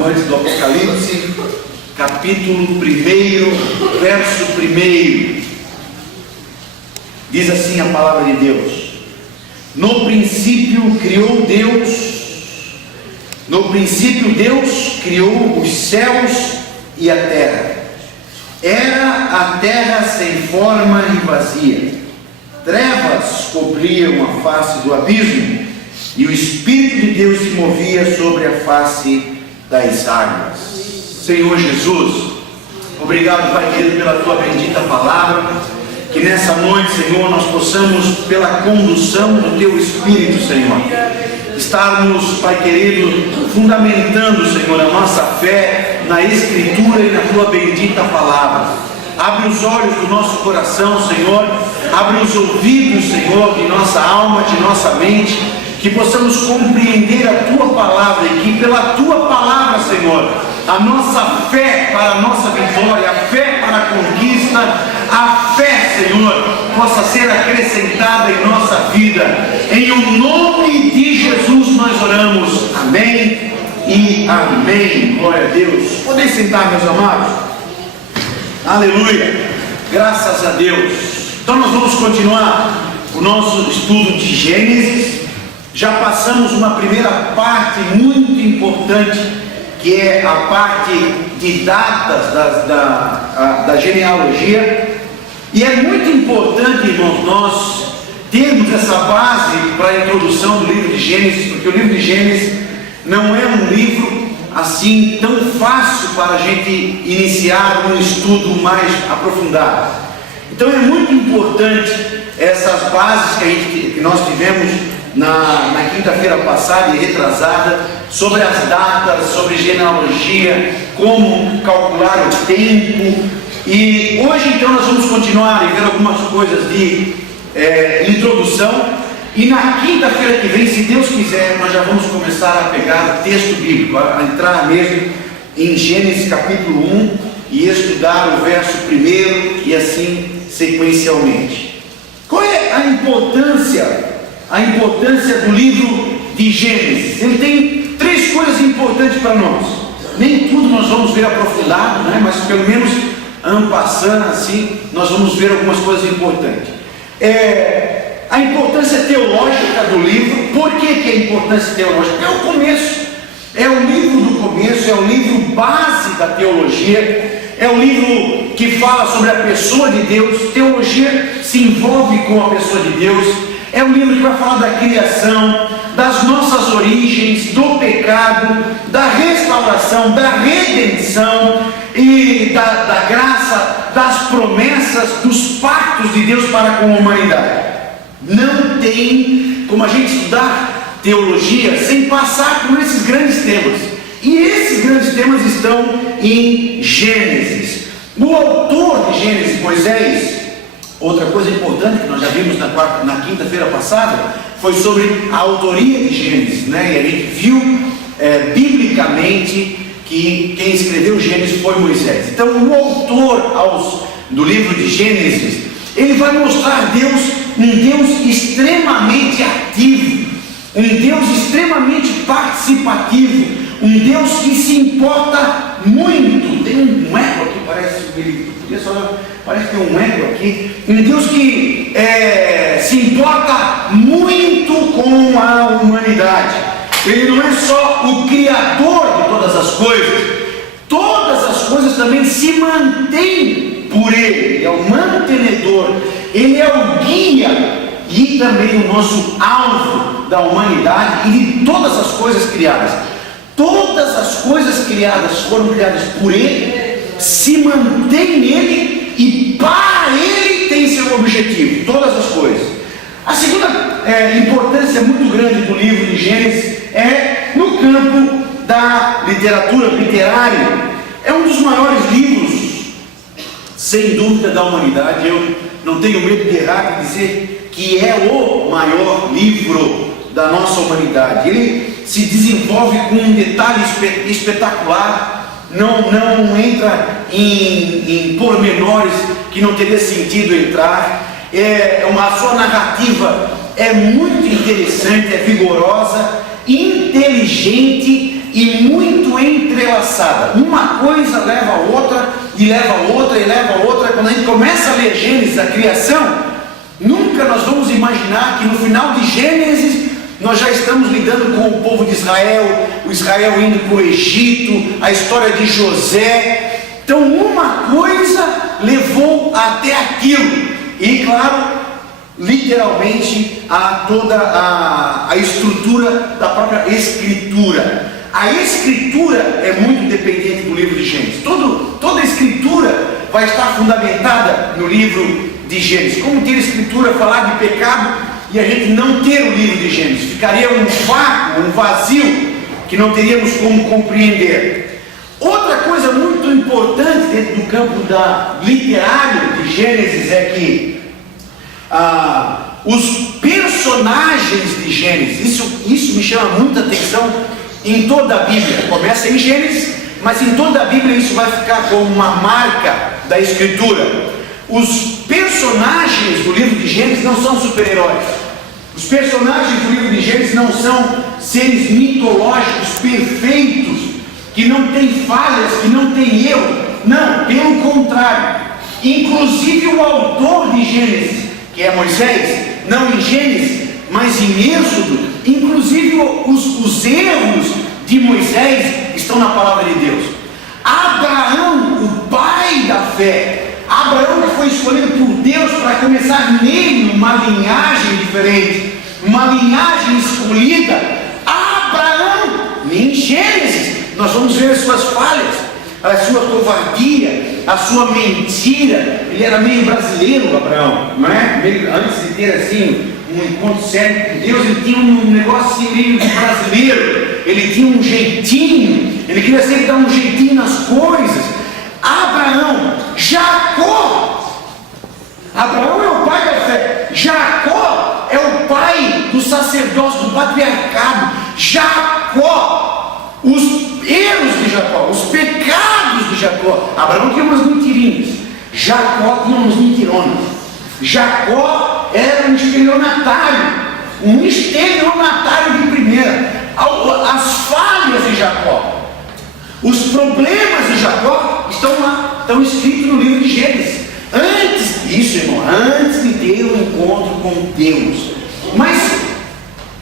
pouco antes do Apocalipse, capítulo 1, verso 1. Diz assim a palavra de Deus: no princípio criou Deus, no princípio Deus criou os céus e a terra. Era a terra sem forma e vazia, trevas cobriam a face do abismo, e o Espírito de Deus se movia sobre a face das águas. Senhor Jesus, obrigado, Pai querido, pela Tua bendita palavra. Que nessa noite, Senhor, nós possamos, pela condução do Teu Espírito, Senhor, estarmos, Pai querido, fundamentando, Senhor, a nossa fé na Escritura e na Tua bendita palavra. Abre os olhos do nosso coração, Senhor, abre os ouvidos, Senhor, de nossa alma, de nossa mente, que possamos compreender a Tua palavra e que pela Tua palavra, Senhor, a nossa fé para a nossa vitória, a fé para a conquista, a fé, Senhor, possa ser acrescentada em nossa vida. Em o nome de Jesus nós oramos. Amém e amém. Glória a Deus. Podem sentar, meus amados. Aleluia. Graças a Deus. Então nós vamos continuar o nosso estudo de Gênesis. Já passamos uma primeira parte muito importante, que é a parte de datas da genealogia. E é muito importante, irmãos, nós termos essa base para a introdução do livro de Gênesis, porque o livro de Gênesis não é um livro assim tão fácil para a gente iniciar um estudo mais aprofundado. Então é muito importante essas bases que nós tivemos na quinta-feira passada e retrasada, sobre as datas, sobre genealogia, como calcular o tempo. E hoje então nós vamos continuar e ver algumas coisas de introdução, e na quinta-feira que vem, se Deus quiser, nós já vamos começar a pegar o texto bíblico, a entrar mesmo em Gênesis capítulo 1 e estudar o verso 1 e assim sequencialmente. Qual é a importância do livro de Gênesis? Ele tem três coisas importantes para nós. Nem tudo nós vamos ver aprofundado, né? Mas pelo menos en passant, assim, nós vamos ver algumas coisas importantes. A importância teológica do livro. Por que é a importância teológica? É o começo, é o livro do começo, é o livro base da teologia, é o livro que fala sobre a pessoa de Deus. Teologia se envolve com a pessoa de Deus. É um livro que vai falar da criação, das nossas origens, do pecado, da restauração, da redenção e da graça, das promessas, dos pactos de Deus para com a humanidade. Não tem como a gente estudar teologia sem passar por esses grandes temas. E esses grandes temas estão em Gênesis. O autor de Gênesis, Moisés. Outra coisa importante que nós já vimos na quinta-feira passada foi sobre a autoria de Gênesis, né? E a gente viu biblicamente que quem escreveu Gênesis foi Moisés. Então o autor do livro de Gênesis, ele vai mostrar Deus, um Deus extremamente ativo, um Deus extremamente participativo, um Deus que se importa muito. Tem um eco aqui, parece que tem um eco aqui. Um Deus que se importa muito com a humanidade. Ele não é só o criador de todas as coisas também se mantêm por Ele. Ele é o mantenedor, Ele é o guia e também o nosso alvo da humanidade e de todas as coisas criadas. Todas as coisas criadas foram criadas por Ele, se mantém nele e para Ele tem seu objetivo, todas as coisas. A segunda importância muito grande do livro de Gênesis é no campo da literatura literária. É um dos maiores livros, sem dúvida, da humanidade. Eu não tenho medo de errar e dizer que é o maior livro da nossa humanidade. Ele se desenvolve com um detalhe espetacular, não entra em pormenores que não teria sentido entrar. A sua narrativa é muito interessante, é vigorosa, inteligente e muito entrelaçada. Uma coisa leva a outra, e leva a outra, e leva a outra. Quando a gente começa a ler Gênesis, a criação, nunca nós vamos imaginar que no final de Gênesis nós já estamos lidando com o povo de Israel, o Israel indo para o Egito, a história de José. Então uma coisa levou até aquilo, e claro, literalmente a toda a estrutura da própria escritura. A escritura é muito dependente do livro de Gênesis. Toda a escritura vai estar fundamentada no livro de Gênesis. Como ter escritura falar de pecado e a gente não ter o livro de Gênesis? Ficaria um vácuo, um vazio que não teríamos como compreender. Outra coisa muito importante dentro do campo literário de Gênesis é que os personagens de Gênesis, isso me chama muita atenção em toda a Bíblia. Começa em Gênesis, mas em toda a Bíblia isso vai ficar como uma marca da Escritura. Os personagens do livro de Gênesis não são super-heróis. Os personagens do livro de Gênesis não são seres mitológicos perfeitos, que não têm falhas, que não têm erro. Não, pelo contrário. Inclusive o autor de Gênesis, que é Moisés, não em Gênesis, mas em Êxodo, inclusive os erros de Moisés estão na palavra de Deus. Abraão, o pai da fé, Abraão que foi escolhido por Deus para começar nele uma linhagem diferente, uma linhagem escolhida. Abraão, em Gênesis, nós vamos ver as suas falhas, a sua covardia, a sua mentira. Ele era meio brasileiro, Abraão, não é? Antes de ter assim um encontro sério com Deus, ele tinha um negócio assim meio de brasileiro. Ele tinha um jeitinho, ele queria sempre dar um jeitinho nas coisas. Abraão, Jacó. Abraão é o pai da fé. Jacó é o pai do sacerdócio, do patriarcado. Jacó, os erros de Jacó, os pecados de Jacó. Abraão tinha umas mentirinhas, Jacó tinha umas mentironas. Jacó era um estelionatário de primeira. As falhas de Jacó, os problemas de Jacó estão lá, estão escritos no livro de Gênesis. Antes de ter um encontro com Deus. Mas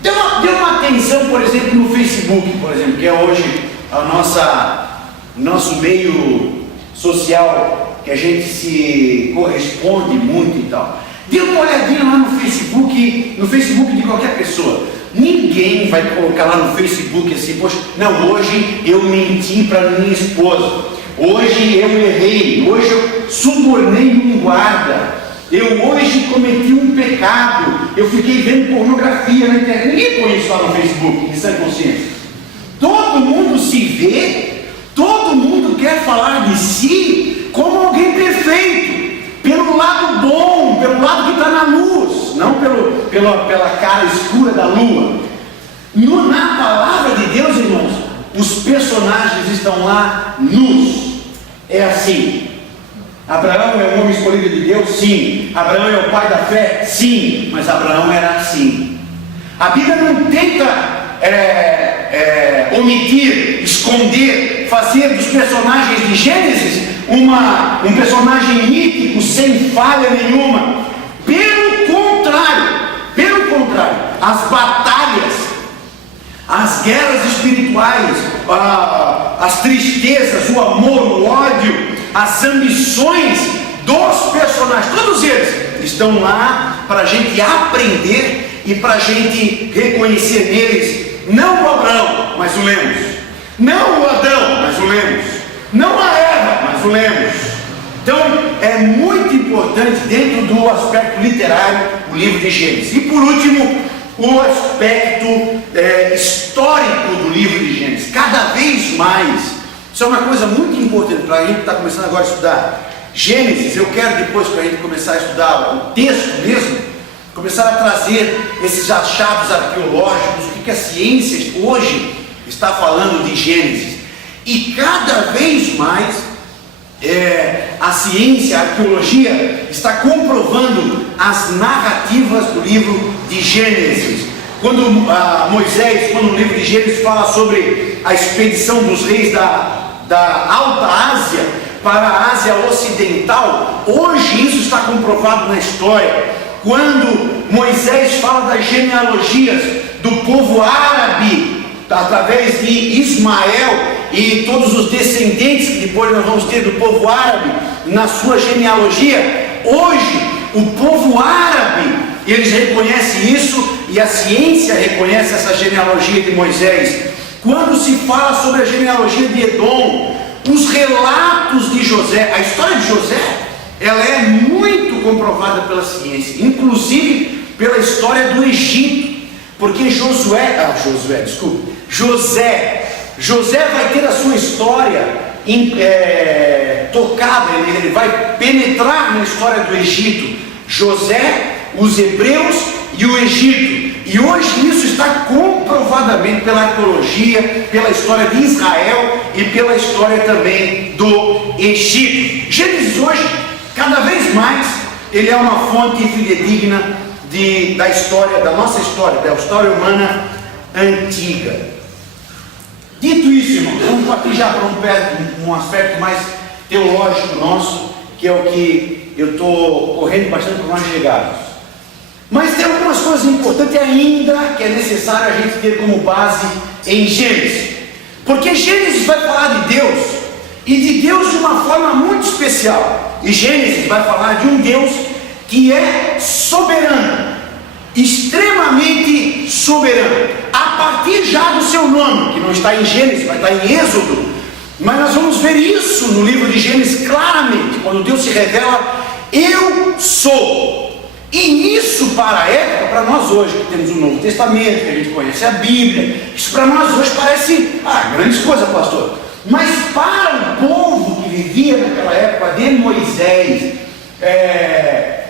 dê uma atenção, por exemplo, no Facebook, por exemplo, que é hoje o nosso meio social, que a gente se corresponde muito e tal. Dê uma olhadinha lá no Facebook de qualquer pessoa. Ninguém vai colocar lá no Facebook assim, poxa, não, hoje eu menti para minha esposa, hoje eu errei, hoje eu subornei um guarda, eu hoje cometi um pecado, eu fiquei vendo pornografia na internet. Ninguém põe isso lá no Facebook, de sã consciência. Todo mundo se vê, todo mundo quer falar de si como alguém perfeito, pelo lado bom, pelo lado que está na luz, não pela cara escura da lua. Na palavra de Deus, irmãos, os personagens estão lá nus. É assim. Abraão é um homem escolhido de Deus? Sim. Abraão é o pai da fé? Sim. Mas Abraão era assim. A Bíblia não tenta omitir, esconder, fazer dos personagens de Gênesis um personagem mítico sem falha nenhuma. Pelo contrário, as batalhas, as guerras espirituais, as tristezas, o amor, o ódio, as ambições dos personagens, todos eles estão lá para a gente aprender e para a gente reconhecer neles, não o Abraão, mas o Lemos, não o Adão, mas o Lemos, não a Eva, mas o Lemos. Então é muito importante dentro do aspecto literário o livro de Gênesis. E por último, o aspecto histórico do livro de Gênesis. Cada vez mais, isso é uma coisa muito importante para a gente que está começando agora a estudar Gênesis. Eu quero depois, para a gente começar a estudar o texto mesmo, começar a trazer esses achados arqueológicos, o que a ciência hoje está falando de Gênesis. E cada vez mais a ciência, a arqueologia está comprovando as narrativas do livro de Gênesis. quando Moisés, quando o livro de Gênesis fala sobre a expedição dos reis da Alta Ásia para a Ásia Ocidental, hoje isso está comprovado na história. Quando Moisés fala das genealogias do povo árabe, através de Ismael e todos os descendentes que depois nós vamos ter do povo árabe na sua genealogia, hoje o povo árabe, eles reconhecem isso, e a ciência reconhece essa genealogia de Moisés. Quando se fala sobre a genealogia de Edom, os relatos de José, a história de José, ela é muito comprovada pela ciência, inclusive pela história do Egito, porque José vai ter a sua história tocada, ele vai penetrar na história do Egito, José, os hebreus e o Egito, e hoje isso está comprovadamente pela arqueologia, pela história de Israel e pela história também do Egito. Gênesis hoje, cada vez mais, ele é uma fonte fidedigna da história, da nossa história, da história humana antiga. Dito isso, irmãos, vamos partir já para um aspecto mais teológico nosso, que é o que eu estou correndo bastante para nós chegarmos. Mas tem algumas coisas importantes ainda que é necessário a gente ter como base em Gênesis, porque Gênesis vai falar de Deus, e de Deus de uma forma muito especial. E Gênesis vai falar de um Deus que é soberano, extremamente soberano, a partir já do seu nome, que não está em Gênesis, vai estar em Êxodo, mas nós vamos ver isso no livro de Gênesis claramente, quando Deus se revela: eu sou. E isso para a época, para nós hoje, que temos o Novo Testamento, que a gente conhece a Bíblia, isso para nós hoje parece, grandes coisas, pastor. Mas para o povo que vivia naquela época de Moisés,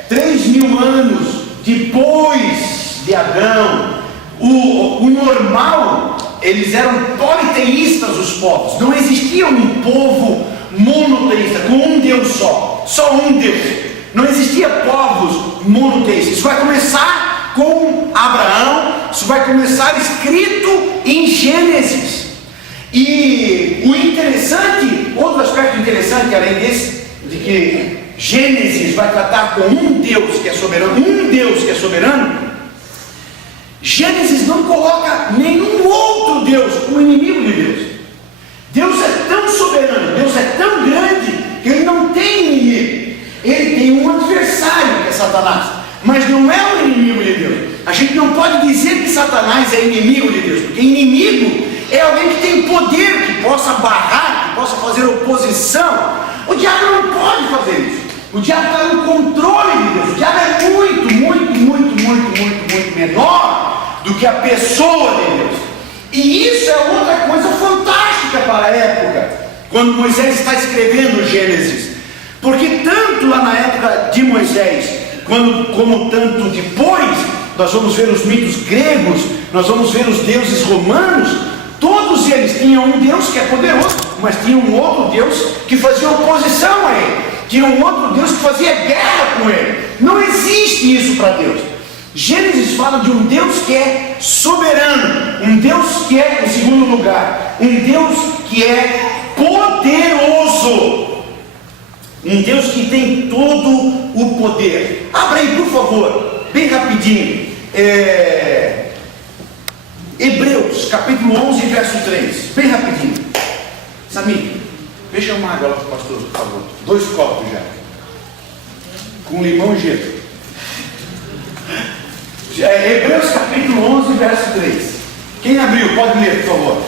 3.000 anos depois de Adão, o normal, eles eram politeístas, os povos. Não existia um povo monoteísta, com um Deus só um Deus. Não existia povos monoteístas. Isso vai começar com Abraão, isso vai começar escrito em Gênesis. E o interessante, outro aspecto interessante, além desse, de que Gênesis vai tratar com um Deus que é soberano, Gênesis não coloca nenhum outro Deus como inimigo de Deus. Deus é tão soberano, Deus é tão grande, que ele não tem inimigo. Ele tem um adversário, que é Satanás, mas não é o inimigo de Deus. A gente não pode dizer que Satanás é inimigo de Deus, porque inimigo é alguém que tem poder, que possa barrar, que possa fazer oposição. O diabo não pode fazer isso. O diabo está no controle de Deus. O diabo é muito menor do que a pessoa de Deus. E isso é outra coisa fantástica para a época, quando Moisés está escrevendo Gênesis. Porque tanto lá na época de Moisés, como tanto depois, nós vamos ver os mitos gregos, nós vamos ver os deuses romanos, todos eles tinham um Deus que é poderoso, mas tinha um outro Deus que fazia oposição a ele, tinha um outro Deus que fazia guerra com ele. Não existe isso para Deus. Gênesis fala de um Deus que é soberano, um Deus que é, em segundo lugar, um Deus que é poderoso. Um Deus que tem todo o poder. Abra aí, por favor, bem rapidinho. Hebreus, capítulo 11, verso 3. Bem rapidinho. Samir, deixa uma água lá para o pastor, por favor. 2 copos já. Com limão e gelo. Hebreus, capítulo 11, verso 3. Quem abriu, pode ler, por favor.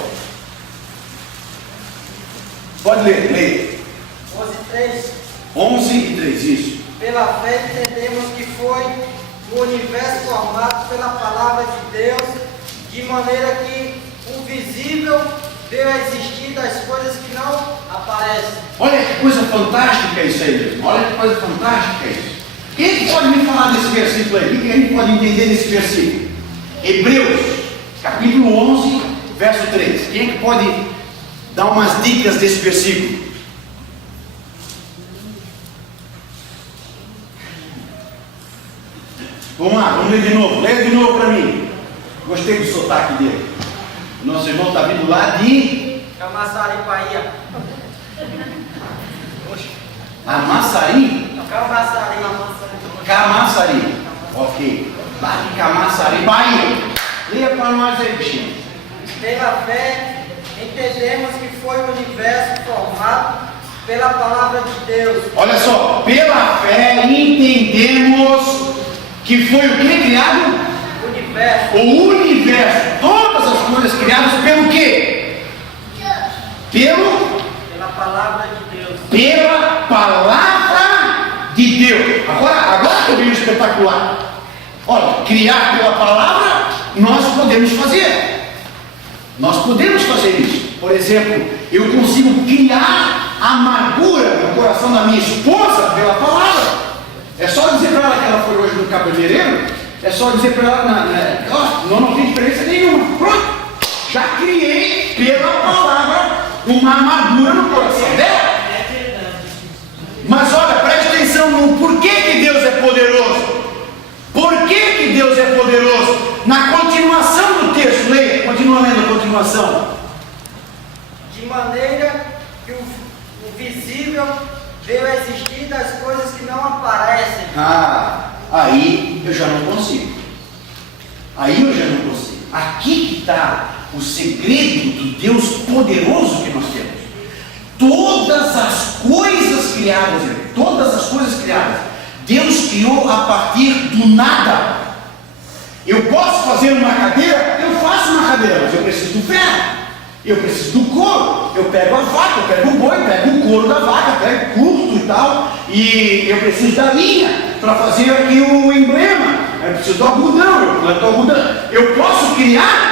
Pode ler, leia. 11 e 3, isso. Pela fé entendemos que foi o universo formado pela palavra de Deus, de maneira que o visível veio a existir das coisas que não aparecem. Olha que coisa fantástica isso aí. Olha que coisa fantástica isso. Quem pode me falar desse versículo aí? O que a gente pode entender desse versículo? Hebreus, capítulo 11, verso 3. Quem é que pode dar umas dicas desse versículo? Vamos lá, vamos ler de novo. Leia de novo para mim. Gostei do sotaque dele. O nosso irmão está vindo lá de Camaçari, Bahia. Amaçari? Camaçari. Camaçari. Ok. Lá de Camaçari, Bahia. Leia para nós aí, bichinho. Pela fé, entendemos que foi o universo formado pela palavra de Deus. Olha só, pela fé entendemos que foi o que criado? Universo. O universo, todas as coisas criadas pelo quê? Pela palavra de Deus. Pela palavra de Deus. Agora que eu vi o espetacular. Olha, criar pela palavra, nós podemos fazer. Nós podemos fazer isso. Por exemplo, eu consigo criar amargura no coração da minha esposa pela palavra. É só dizer para ela que ela foi hoje no cabeleireiro. É só dizer para ela, não tem diferença nenhuma. Pronto, já criei pela palavra uma amargura no coração dela. Mas olha, preste atenção no porquê que Deus é poderoso. Por que Deus é poderoso? Na continuação do texto, leia, continua lendo a continuação. De maneira que o visível veio a existir das coisas que não aparecem. Aí eu já não consigo. Aqui que está o segredo do Deus poderoso que nós temos. Todas as coisas criadas, Deus criou a partir do nada. Eu posso fazer uma cadeira? Eu faço uma cadeira, mas eu preciso do ferro, eu preciso do couro. Eu pego a vaca, eu pego o boi, pego o couro da vaca, pego curto e tal, e eu preciso da linha para fazer aqui o emblema. Eu preciso do algodão, eu planto algodão. Eu posso criar.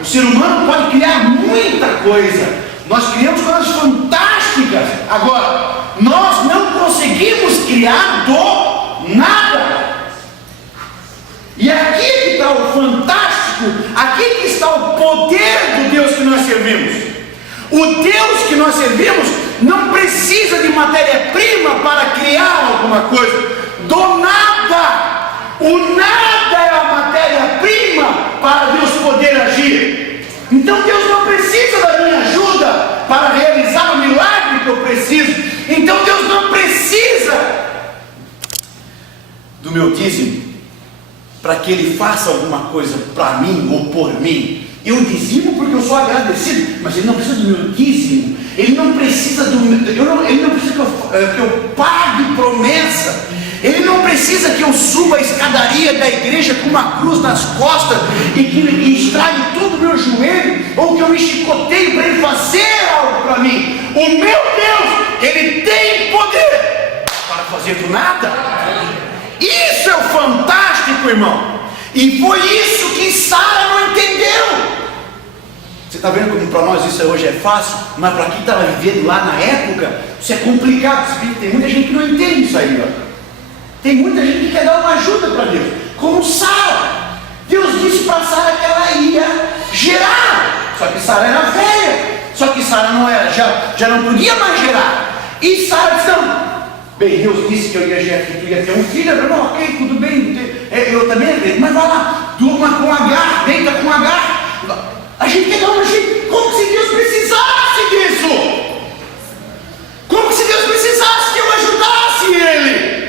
O ser humano pode criar muita coisa. Nós criamos coisas fantásticas. Agora, nós não conseguimos criar do nada. E aqui que está o fantástico, aqui que está o poder do Deus que nós servimos. O Deus que nós servimos não precisa de matéria-prima para criar alguma coisa. Do nada. O nada é a matéria-prima para Deus poder agir. Então Deus não precisa da minha ajuda para realizar o milagre que eu preciso. Então Deus não precisa do meu dízimo para que Ele faça alguma coisa para mim ou por mim. Eu dizimo porque eu sou agradecido, mas Ele não precisa do meu dízimo. Ele não precisa Ele não precisa que eu pague promessa. Ele não precisa que eu suba a escadaria da igreja com uma cruz nas costas e que estrague todo o meu joelho, ou que eu me chicoteie para Ele fazer algo para mim. O meu Deus, Ele tem poder para fazer do nada. Isso é o fantástico, irmão. E foi isso que Sara não entendeu. Você está vendo como para nós isso hoje é fácil, mas para quem estava vivendo lá na época, isso é complicado. Tem muita gente que não entende isso aí, ó. Tem muita gente que quer dar uma ajuda para Deus, como Sara. Deus disse para Sara que ela ia gerar, só que Sara era velha, só que Sara não era, já não podia mais gerar. E Sara disse: não, bem, Deus disse que eu ia gerar, que tu ia ter um filho. Eu falei: ok, tudo bem, eu também acredito, mas vai lá, durma com Agar, deita com Agar. A gente quer dar uma ajuda, como se Deus precisasse disso, como se Deus precisasse que eu ajudasse Ele.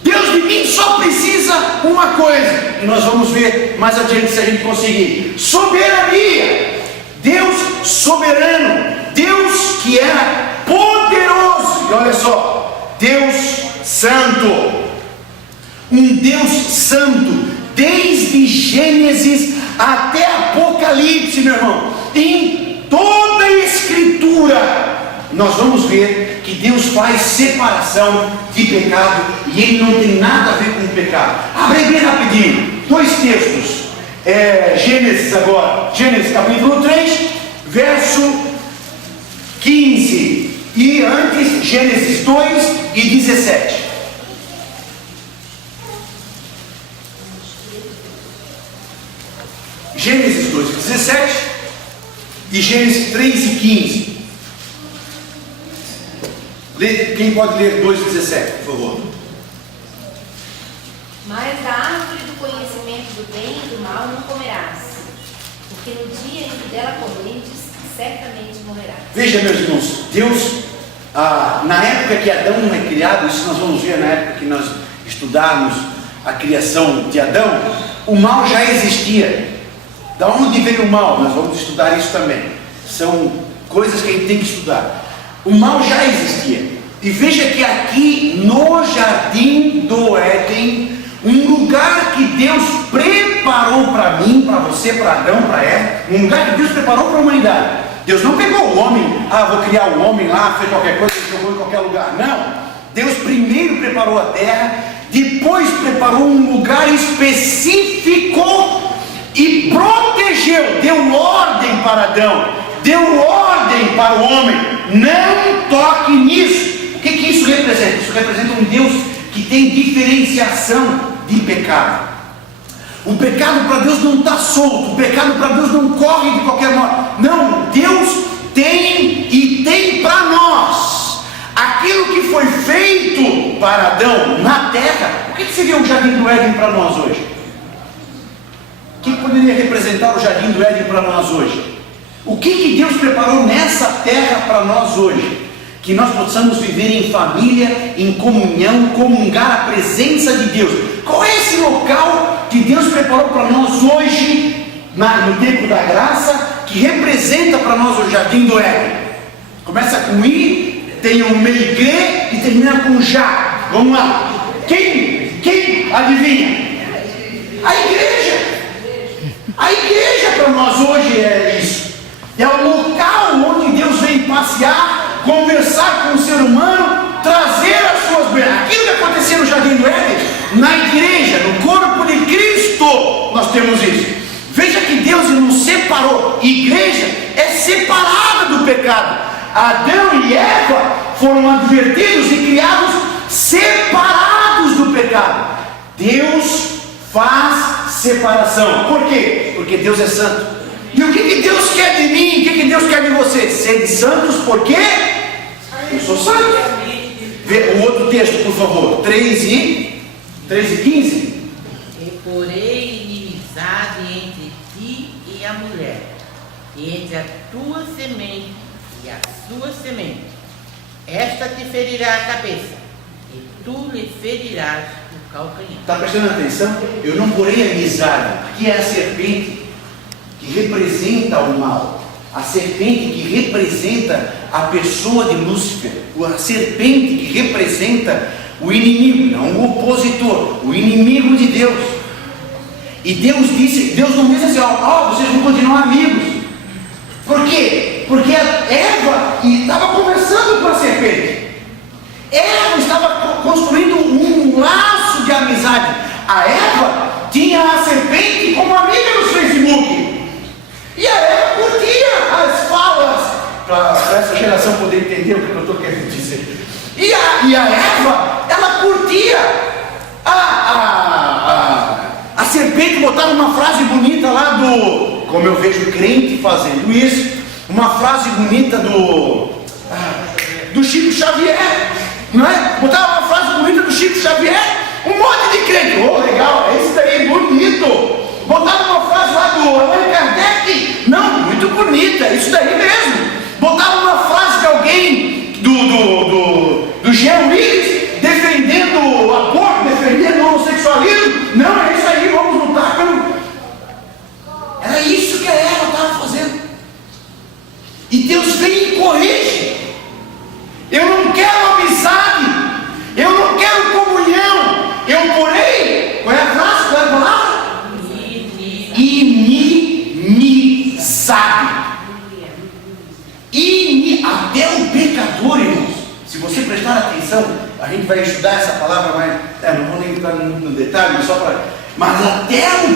Deus de mim só precisa uma coisa, e nós vamos ver mais adiante se a gente conseguir: soberania. Deus soberano, Deus que era poderoso. E olha só, Deus santo, um Deus santo, desde Gênesis até Apocalipse, meu irmão. Em toda a Escritura nós vamos ver que Deus faz separação de pecado, e Ele não tem nada a ver com o pecado. Abre bem rapidinho, 2 textos. Gênesis agora, Gênesis capítulo 3, verso 15. E antes, Gênesis 2 e 17. Gênesis 2 e 17 e Gênesis 3 e 15. Quem pode ler 2,17, por favor? Mas a árvore do conhecimento do bem e do mal não comerás, porque no dia em que dela comerdes, certamente morrerás. Veja, meus irmãos, Deus, na época que Adão é criado, isso nós vamos ver na época que nós estudarmos a criação de Adão, o mal já existia. Da onde veio o mal? Nós vamos estudar isso também. São coisas que a gente tem que estudar. O mal já existia. E veja que aqui no jardim do Éden, um lugar que Deus preparou para mim, para você, para Adão, para Eva, um lugar que Deus preparou para a humanidade. Deus não pegou o homem, vou criar o homem lá, fez qualquer coisa, jogou em qualquer lugar. Não. Deus primeiro preparou a terra, depois preparou um lugar específico e protegeu, deu ordem para Adão, deu ordem para o homem: não toque nisso. O que isso representa? Isso representa um Deus que tem diferenciação de pecado. O pecado para Deus não está solto, o pecado para Deus não corre de qualquer modo. Não, Deus tem e tem para nós aquilo que foi feito para Adão na terra. O que seria o jardim do Éden para nós hoje? O que poderia representar o jardim do Éden para nós hoje? O que Deus preparou nessa terra para nós hoje? Que nós possamos viver em família, em comunhão, comungar a presença de Deus. Qual é esse local que Deus preparou para nós hoje, no tempo da graça, que representa para nós o jardim do Éden? Começa com I, tem um meio G e termina com Já. Vamos lá. Quem adivinha? A igreja. A igreja para nós hoje é isso. É o local onde Deus vem passear, conversar com o ser humano, trazer as suas bênçãos. Aquilo que acontecia no jardim do Éden, na igreja, no corpo de Cristo, nós temos isso. Veja que Deus nos separou. Igreja é separada do pecado. Adão e Eva foram advertidos e criados separados do pecado. Deus faz separação. Por quê? Porque Deus é santo. E o que Deus quer de mim? O que Deus quer de você? Sede santos, porque eu sou santo. Vê o outro texto, por favor. 3 e 15. E porei inimizade entre ti e a mulher, e entre a tua semente e a sua semente. Esta te ferirá a cabeça, e tu lhe ferirás o calcanhar. Está prestando atenção? Eu não porei amizade. Aqui é a serpente que representa o mal. A serpente que representa a pessoa de Lúcifer. A serpente que representa o inimigo, não o opositor, o inimigo de Deus. E Deus não disse assim: vocês vão continuar amigos. Por quê? Porque a Eva estava conversando com a serpente. Eva estava construindo um laço de amizade. A Eva tinha a serpente como amiga no Facebook. E a Eva curtia as falas, para essa geração poder entender o que eu estou querendo dizer. E a Eva, ela curtia a serpente, botava uma frase bonita lá como eu vejo crente fazendo isso, uma frase bonita do Chico Xavier, não é? Botava uma frase bonita do Chico Xavier, um monte de crente, legal, esse daí, bonito. Botava uma frase lá do Allan Kardec, não, muito bonita, isso daí mesmo. Botava uma frase de alguém do Jean Willis, defendendo o aborto, defendendo o homossexualismo. Não, é isso aí, vamos lutar pelo... Era isso que a Eva estava fazendo. E Deus vem e corrige. Eu não quero amizade, eu não quero comunhão, eu porei, qual é a frase, qual é a palavra? Inimizade. Até o pecador, irmãos, se você prestar atenção, a gente vai estudar essa palavra, mas não vou nem entrar no detalhe, mas até o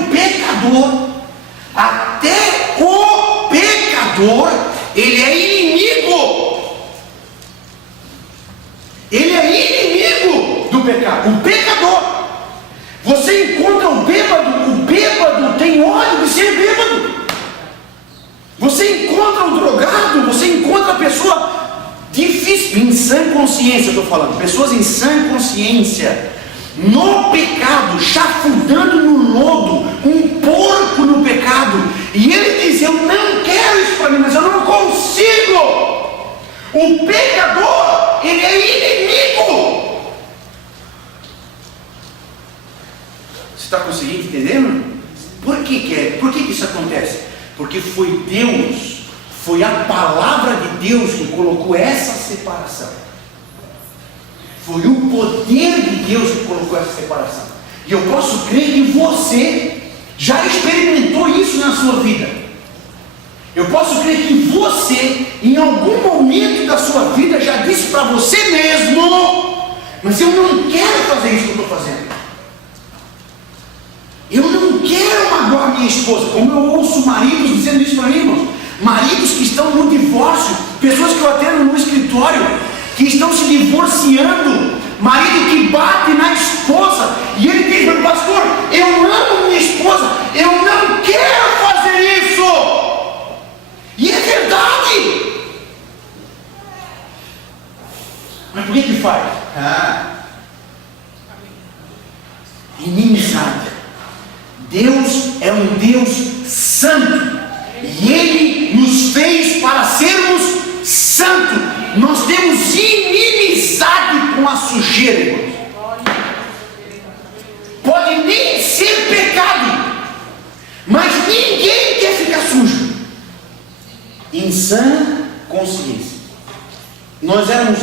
pecador, ele é inimigo. Ele é inimigo do pecado. O pecador. Você encontra o bêbado tem ódio de ser bêbado. Você encontra o drogado, você encontra a pessoa difícil, em sã consciência, eu estou falando, pessoas em sã consciência, no pecado, chafurdando no lodo, um porco no pecado. E ele diz: eu não quero isso para mim, mas eu não consigo. O pecador, ele é inimigo. Você está conseguindo entender? Por que isso acontece? Porque foi Deus, foi a palavra de Deus que colocou essa separação. Foi o poder de Deus que colocou essa separação. E eu posso crer que você já experimentou isso na sua vida. Eu posso crer que você, em algum momento da sua vida, já disse para você mesmo: mas eu não quero fazer isso que eu estou fazendo. Eu não quero magoar minha esposa. Como eu ouço maridos dizendo isso para mim, irmãos. Maridos que estão no divórcio, pessoas que eu atendo no escritório, que estão se divorciando, marido que bate na esposa, e ele diz: meu pastor, eu amo minha esposa, eu não quero fazer isso. E é verdade. Mas por que faz? Inimizade. Deus é um Deus santo, e Ele nos fez para sermos santos. Nós temos inimizade com a sujeira, irmãos. Pode nem ser pecado, mas ninguém quer ficar sujo. Em sã consciência. Nós éramos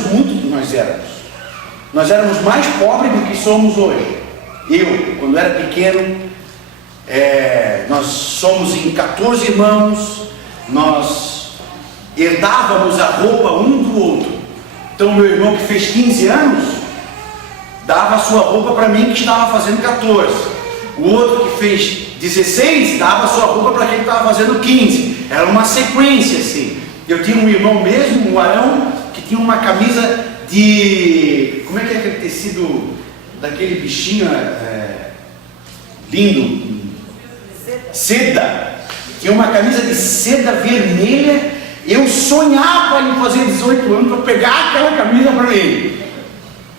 mais pobres do que somos hoje. Eu, quando era pequeno, nós somos em 14 irmãos, nós herdávamos a roupa um do outro. Então meu irmão, que fez 15 anos, dava a sua roupa para mim, que estava fazendo 14. O outro, que fez 16, dava a sua roupa para quem estava fazendo 15. Era uma sequência assim. Eu tinha um irmão mesmo, um Arão, que tinha uma camisa de... como é que é aquele tecido daquele bichinho lindo? Seda. Tinha uma camisa de seda vermelha. Eu sonhava em fazer 18 anos para pegar aquela camisa para ele.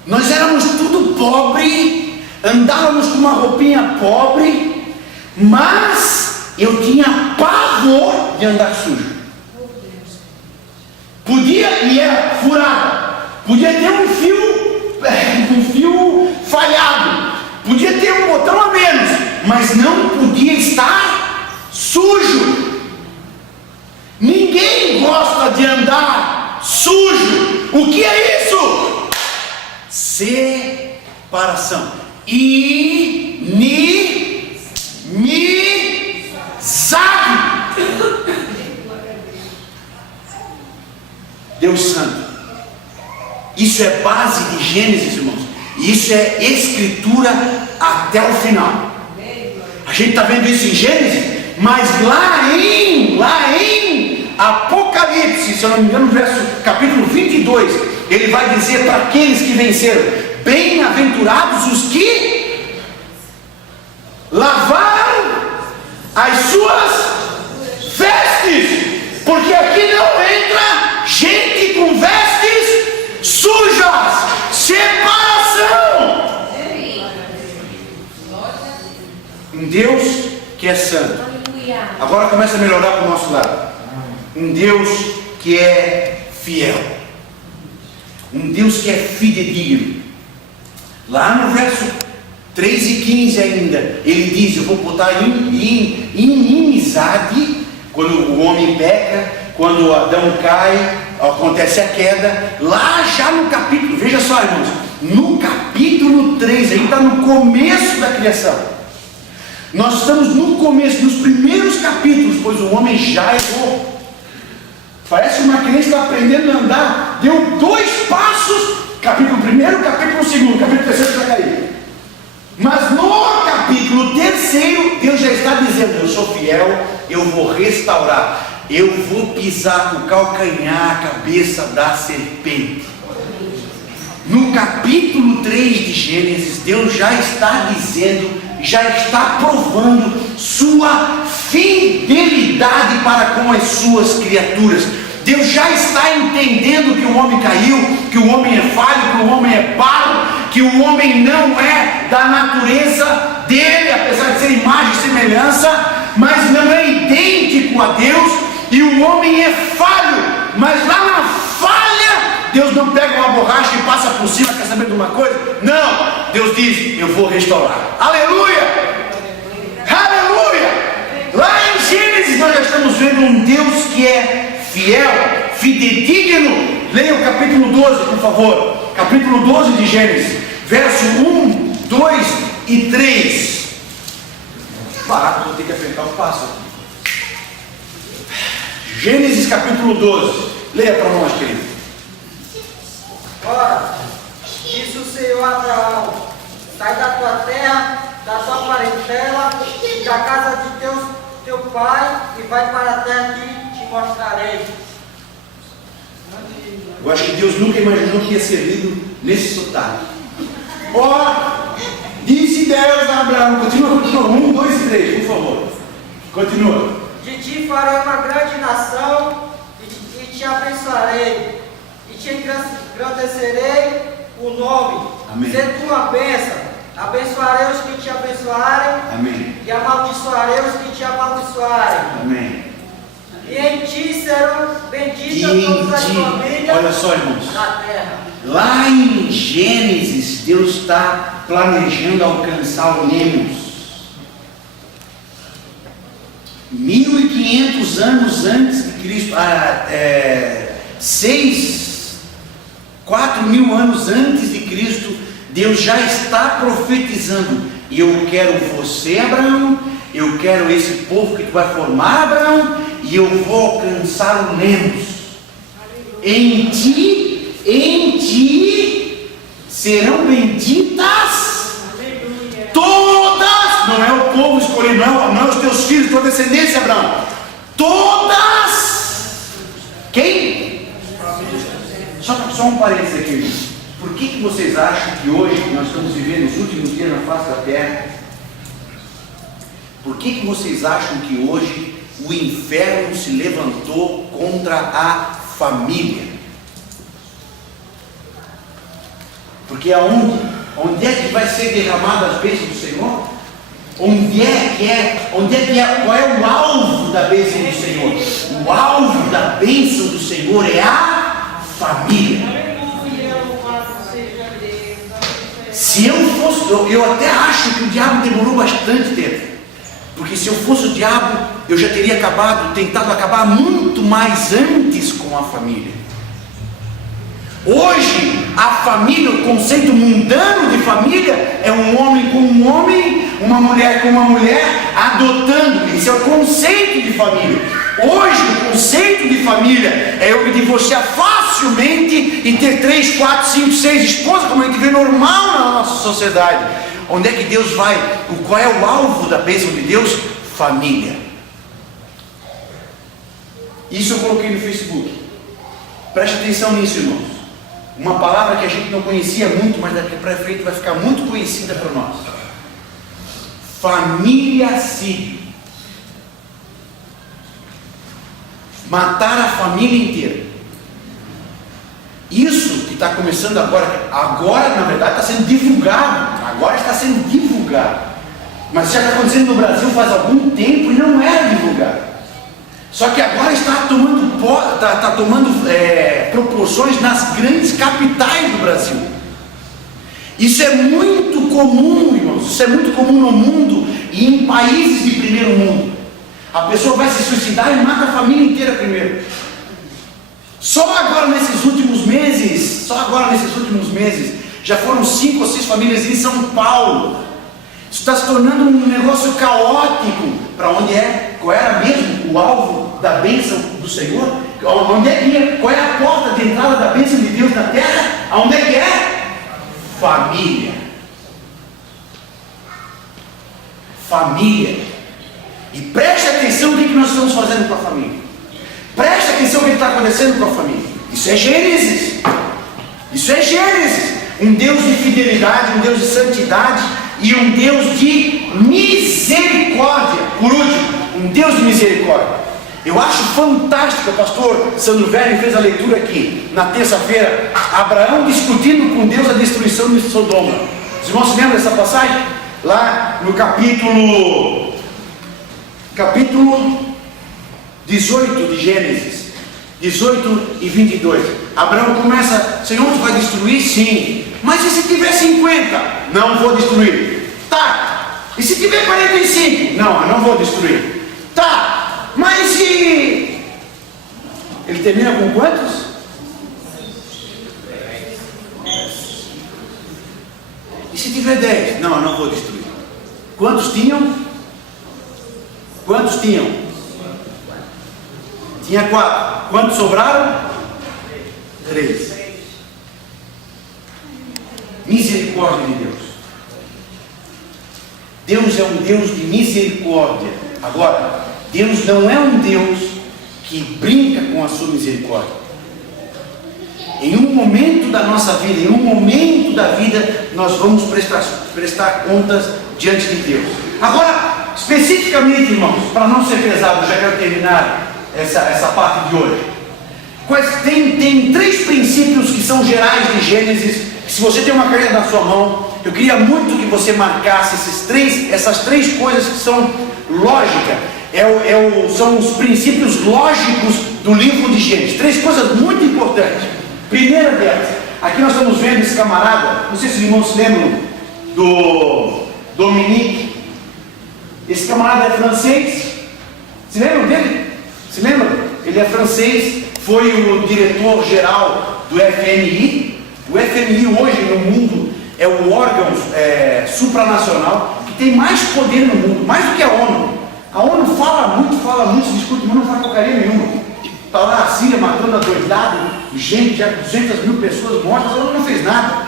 Nós éramos tudo pobre, andávamos com uma roupinha pobre, mas eu tinha pavor de andar sujo. Podia, e era furada, podia ter um fio falhado, podia ter um botão a menos, mas não podia estar sujo. Ninguém gosta de andar sujo. O que é isso? Separação. Inimizade. Deus Santo. Isso é base de Gênesis, irmãos. Isso é escritura até o final. A gente está vendo isso em Gênesis, mas lá em Apocalipse, se eu não me engano, capítulo 22, ele vai dizer para aqueles que venceram: bem-aventurados os que lavaram as suas vestes, porque aqui não entra gente com vestes sujas. Separação. Um Deus que é santo. Agora começa a melhorar para o nosso lado. Um Deus que é fiel. Um Deus que é fidedigno. Lá no verso 3 e 15 ainda, ele diz: eu vou botar inimizade quando o homem peca, quando Adão cai, acontece a queda. Lá já no capítulo, veja só, irmãos, no capítulo 3, a gente está no começo da criação. Nós estamos no começo, nos primeiros capítulos, pois o homem já errou. Parece uma criança que está aprendendo a andar, deu 2 passos, capítulo 1, capítulo 2, capítulo 3 já caiu. Mas no capítulo 3, Deus já está dizendo: eu sou fiel, eu vou restaurar, eu vou pisar com o calcanhar a cabeça da serpente. No capítulo 3 de Gênesis, Deus já está dizendo, já está provando sua fidelidade para com as suas criaturas. Deus já está entendendo que o homem caiu, que o homem é falho, que o homem é barro, que o homem não é da natureza dele, apesar de ser imagem e semelhança, mas não é idêntico a Deus, e o homem é falho, mas lá na falha, Deus não pega uma borracha e passa por cima, quer saber de uma coisa? Não, Deus diz, eu vou restaurar. Aleluia! Aleluia! Lá em Gênesis nós já estamos vendo um Deus que é fiel, fidedigno. Leia o capítulo 12, por favor. Capítulo 12 de Gênesis, verso 1, 2 e 3. Parar, vou ter que apertar o passo aqui. Gênesis capítulo 12. Leia para nós, querido. Ora, disse o Senhor a Abraão: sai da tua terra, da tua parentela e da casa de teu pai, e vai para a terra que te mostrarei. Eu acho que Deus nunca imaginou que ia ser lido nesse sotaque. Ora, disse Deus a Abraão. Continua. 1, 2 e 3, por favor. Continua. De ti farei uma grande nação e te abençoarei, e te engrandecerei o nome. Amém. Sê tu uma bênção. Abençoarei os que te abençoarem. Amém. E amaldiçoarei os que te amaldiçoarem. Amém. E em ti serão benditas E em todas as ti, famílias olha só, irmãos, da terra. lá em Gênesis, Deus está planejando alcançar o Lemos. 1500 anos antes de Cristo, 4.000 anos antes de Cristo, Deus já está profetizando. E eu quero você, Abraão, eu quero esse povo que tu vai formar, Abraão, e eu vou alcançar o Lemos. Em ti serão benditas todas, não é o povo escolhido, não é os teus filhos, tua descendência, Abraão, todas, quem? Só um parênteses aqui. Por que vocês acham que hoje nós estamos vivendo os últimos dias na face da terra? Por que vocês acham que hoje o inferno se levantou contra a família? Porque onde é que vai ser derramada as bênçãos do Senhor? Qual é o alvo da bênção do Senhor? O alvo da bênção do Senhor é a família. Se eu fosse, eu até acho que o diabo demorou bastante tempo, porque se eu fosse o diabo, eu já teria tentado acabar muito mais antes com a família. Hoje, a família, o conceito mundano de família é um homem com um homem, uma mulher com uma mulher, adotando. Esse é o conceito de família. Hoje, o conceito de família é eu me divorciar facilmente e ter 3, 4, 5, 6 esposas, como a gente vê normal na nossa sociedade. Onde é que Deus vai? Qual é o alvo da bênção de Deus? Família. Isso eu coloquei no Facebook. Preste atenção nisso, irmãos. Uma palavra que a gente não conhecia muito, mas daqui para frente vai ficar muito conhecida para nós. Familiacídio. Matar a família inteira. Isso que está começando agora na verdade está sendo divulgado. Agora está sendo divulgado. Mas já está acontecendo no Brasil faz algum tempo e não era divulgado. Só que agora está tomando proporções nas grandes capitais do Brasil. Isso é muito comum, irmãos. Isso é muito comum no mundo e em países de primeiro mundo. A pessoa vai se suicidar e mata a família inteira primeiro. Só agora nesses últimos meses, já foram 5 ou 6 famílias em São Paulo. Isso está se tornando um negócio caótico. Para onde é? Qual era mesmo o alvo da bênção do Senhor? Onde é que ia? Qual é a porta de entrada da bênção de Deus na terra? Aonde é que é? Família. Família. E preste atenção no que nós estamos fazendo com a família. Preste atenção no que está acontecendo com a família. Isso é Gênesis. Isso é Gênesis. Um Deus de fidelidade, um Deus de santidade e um Deus de misericórdia. Por último, um Deus de misericórdia. Eu acho fantástico, o pastor Sandro Verne fez a leitura aqui, na terça-feira, Abraão discutindo com Deus a destruição de Sodoma. Os irmãos se lembram dessa passagem? Lá no capítulo 18 de Gênesis, 18 e 22. Abraão começa: Senhor, tu vai destruir? Sim. Mas e se tiver 50? Não vou destruir. Tá. E se tiver 45? Não, eu não vou destruir. Tá. Mas se... Ele termina com quantos? 10. E se tiver 10? Não, eu não vou destruir. Quantos tinham? Quantos tinham? Tinha 4. Quantos sobraram? 3. Misericórdia de Deus. Deus é um Deus de misericórdia. Agora, Deus não é um Deus que brinca com a sua misericórdia. Em um momento da nossa vida, em um momento da vida, nós vamos prestar contas diante de Deus. Agora, especificamente, irmãos, para não ser pesado, eu já quero terminar essa parte de hoje. Tem 3 princípios que são gerais de Gênesis. Se você tem uma caneta na sua mão, eu queria muito que você marcasse essas 3 coisas que são lógicas. São os princípios lógicos do livro de Gênesis. 3 coisas muito importantes. Primeira delas, aqui nós estamos vendo esse camarada, não sei se os irmãos se lembram do Dominique. Esse camarada é francês. Se lembram dele? Se lembram? Ele é francês, foi o diretor geral do FMI. O FMI hoje no mundo é o órgão supranacional que tem mais poder no mundo, mais do que a ONU. A ONU fala muito, se discute, mas não faz porcaria nenhuma. Está lá a Síria matando adoidado, gente, já 200 mil pessoas mortas, a ONU não fez nada.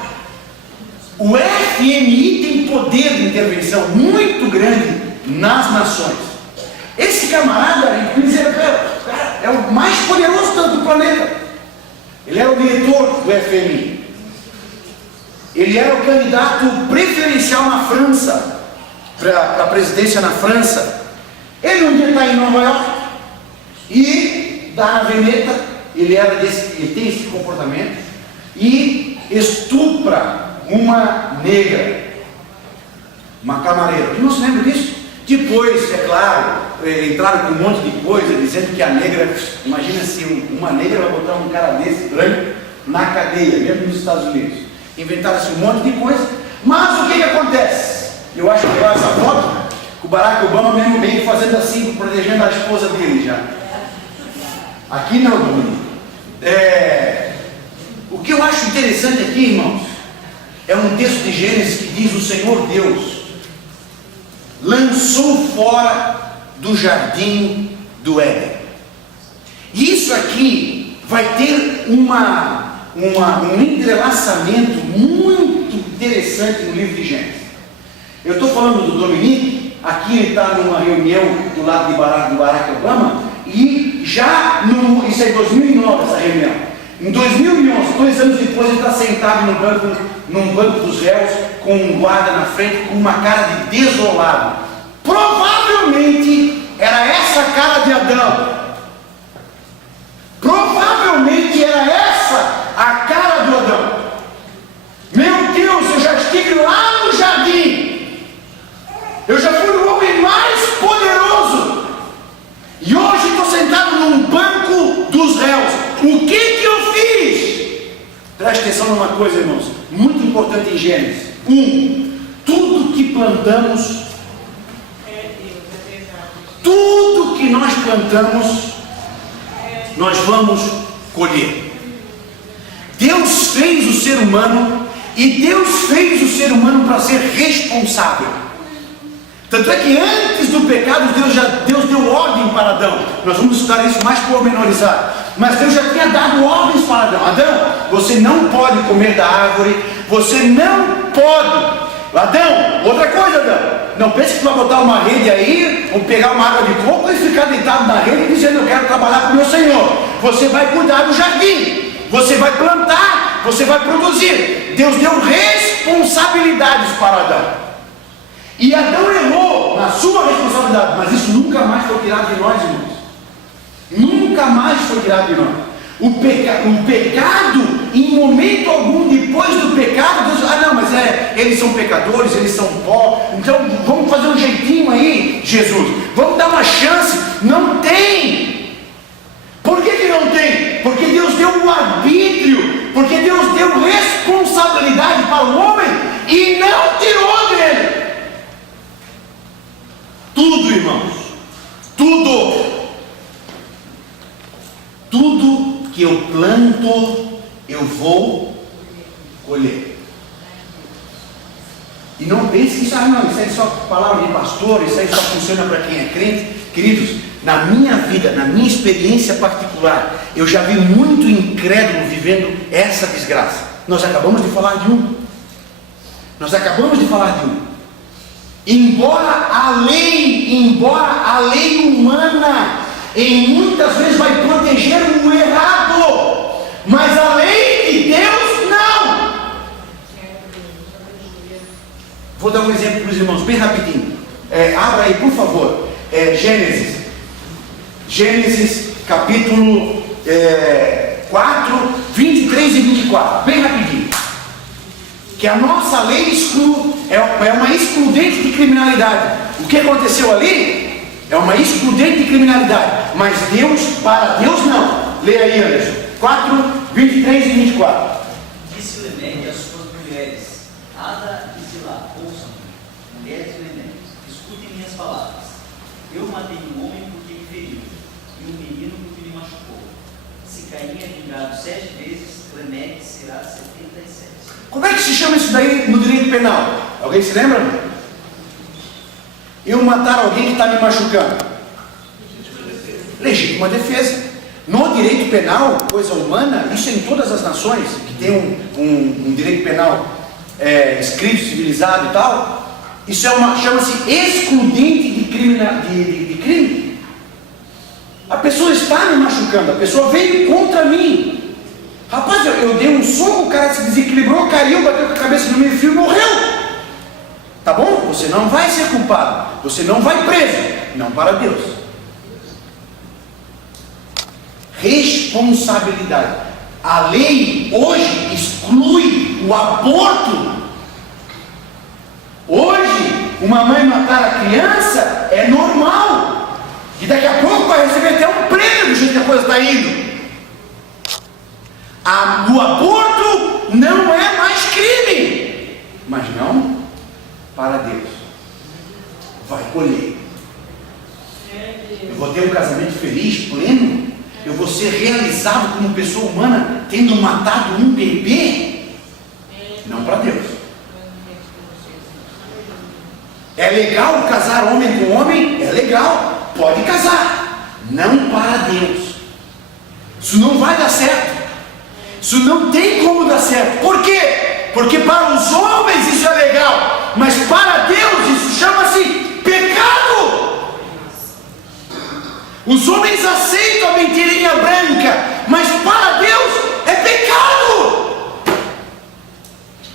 O FMI tem poder de intervenção muito grande nas nações. Esse camarada, é o mais poderoso do planeta. Ele era o diretor do FMI. Ele era o candidato preferencial na França, para a presidência na França. Ele um dia está em Nova York e dá na veneta, ele tem esse comportamento e estupra uma negra, uma camareira. Não se lembra disso? Depois, é claro, entraram com um monte de coisa, dizendo que a negra, imagina se uma negra vai botar um cara desse branco na cadeia, mesmo nos Estados Unidos. Inventaram-se um monte de coisa, mas o que acontece? Eu acho que essa foto, o Barack Obama mesmo bem fazendo assim, protegendo a esposa dele já. Aqui não, o que eu acho interessante aqui, irmãos, é um texto de Gênesis que diz: o Senhor Deus lançou fora do jardim do Éden. Isso aqui vai ter um entrelaçamento muito interessante no livro de Gênesis. Eu estou falando do Dominique, aqui ele está numa reunião do lado do Barack Obama, e já, isso é em 2009 essa reunião. Em 2011, 2 anos depois, ele está sentado num banco dos réus, com um guarda na frente, com uma cara de desolado. Provavelmente era essa a cara de Adão. Provavelmente era essa a cara do Adão. Meu Deus, eu já estive lá no jardim. Eu já fui o homem mais poderoso. E hoje estou sentado num banco dos réus. O que eu fiz? Preste atenção numa coisa, irmãos, muito importante em Gênesis. Tudo que plantamos, tudo que nós plantamos, nós vamos colher. Deus fez o ser humano, e Deus fez o ser humano para ser responsável. Tanto é que antes do pecado, Deus deu ordem para Adão. Nós vamos estudar isso mais pormenorizado. Mas Deus já tinha dado ordens para Adão. Adão, você não pode comer da árvore. Você não pode. Adão, outra coisa, Adão. Não pense que tu vai botar uma rede aí, ou pegar uma água de coco e ficar deitado na rede dizendo: eu quero trabalhar com o meu Senhor. Você vai cuidar do jardim. Você vai plantar. Você vai produzir. Deus deu responsabilidades para Adão. E Adão errou na sua responsabilidade, mas isso nunca mais foi tirado de nós, irmãos. Nunca mais foi tirado de nós. O pecado, em momento algum, depois do pecado, Deus, não, mas eles são pecadores, eles são pó, então vamos fazer um jeitinho aí, Jesus, vamos dar uma chance. Não tem. Por que não tem? Porque Deus deu um arbítrio, porque Deus deu responsabilidade para o homem e não tirou dele. Tudo, irmãos, tudo que eu planto, eu vou colher. E não pense que isso é só palavra de pastor, isso aí só funciona para quem é crente. Queridos, na minha vida, na minha experiência particular, eu já vi muito incrédulo vivendo essa desgraça. Nós acabamos de falar de um. Embora a lei humana em muitas vezes vai proteger o errado, mas a lei de Deus não. Vou dar um exemplo para os irmãos, bem rapidinho. Abra aí, por favor, Gênesis capítulo 4, 23 e 24, bem rapidinho. Que a nossa lei é uma excludente de criminalidade. O que aconteceu ali é uma excludente de criminalidade, mas para Deus não. Leia aí, Anderson. 4, 23 e 24. Disse Lemeque às suas mulheres, Ada e Zilá, ouçam-me, mulheres de Lemeque, escutem minhas palavras. Eu matei um homem porque me feriu, e um menino porque me machucou. Se Caim é vingado 7 vezes, Lemeque será 77. Como é que se chama isso daí no direito penal? Alguém se lembra? Eu matar alguém que está me machucando. Legítima defesa. No direito penal, coisa humana, isso é em todas as nações que tem um direito penal escrito, civilizado e tal. Isso chama-se excludente de crime. A pessoa está me machucando, a pessoa veio contra mim. Rapaz, eu dei um soco, o cara se desequilibrou, caiu, bateu com a cabeça no meio-fio e morreu. Tá bom? Você não vai ser culpado, você não vai preso, não para Deus. Responsabilidade. A lei hoje exclui o aborto. Hoje, uma mãe matar a criança é normal, e daqui a pouco vai receber até um prêmio do jeito que a coisa está indo. O aborto não é mais crime, mas não para Deus. Vai colher. Eu vou ter um casamento feliz, pleno. Eu vou ser realizado como pessoa humana, tendo matado um bebê. Não para Deus. É legal casar homem com homem? É legal, pode casar. Não para Deus. Isso não vai dar certo. Isso não tem como dar certo. Por quê? Porque para os homens isso é legal, mas para Deus isso chama-se pecado. Os homens aceitam a mentirinha branca, mas para Deus é pecado.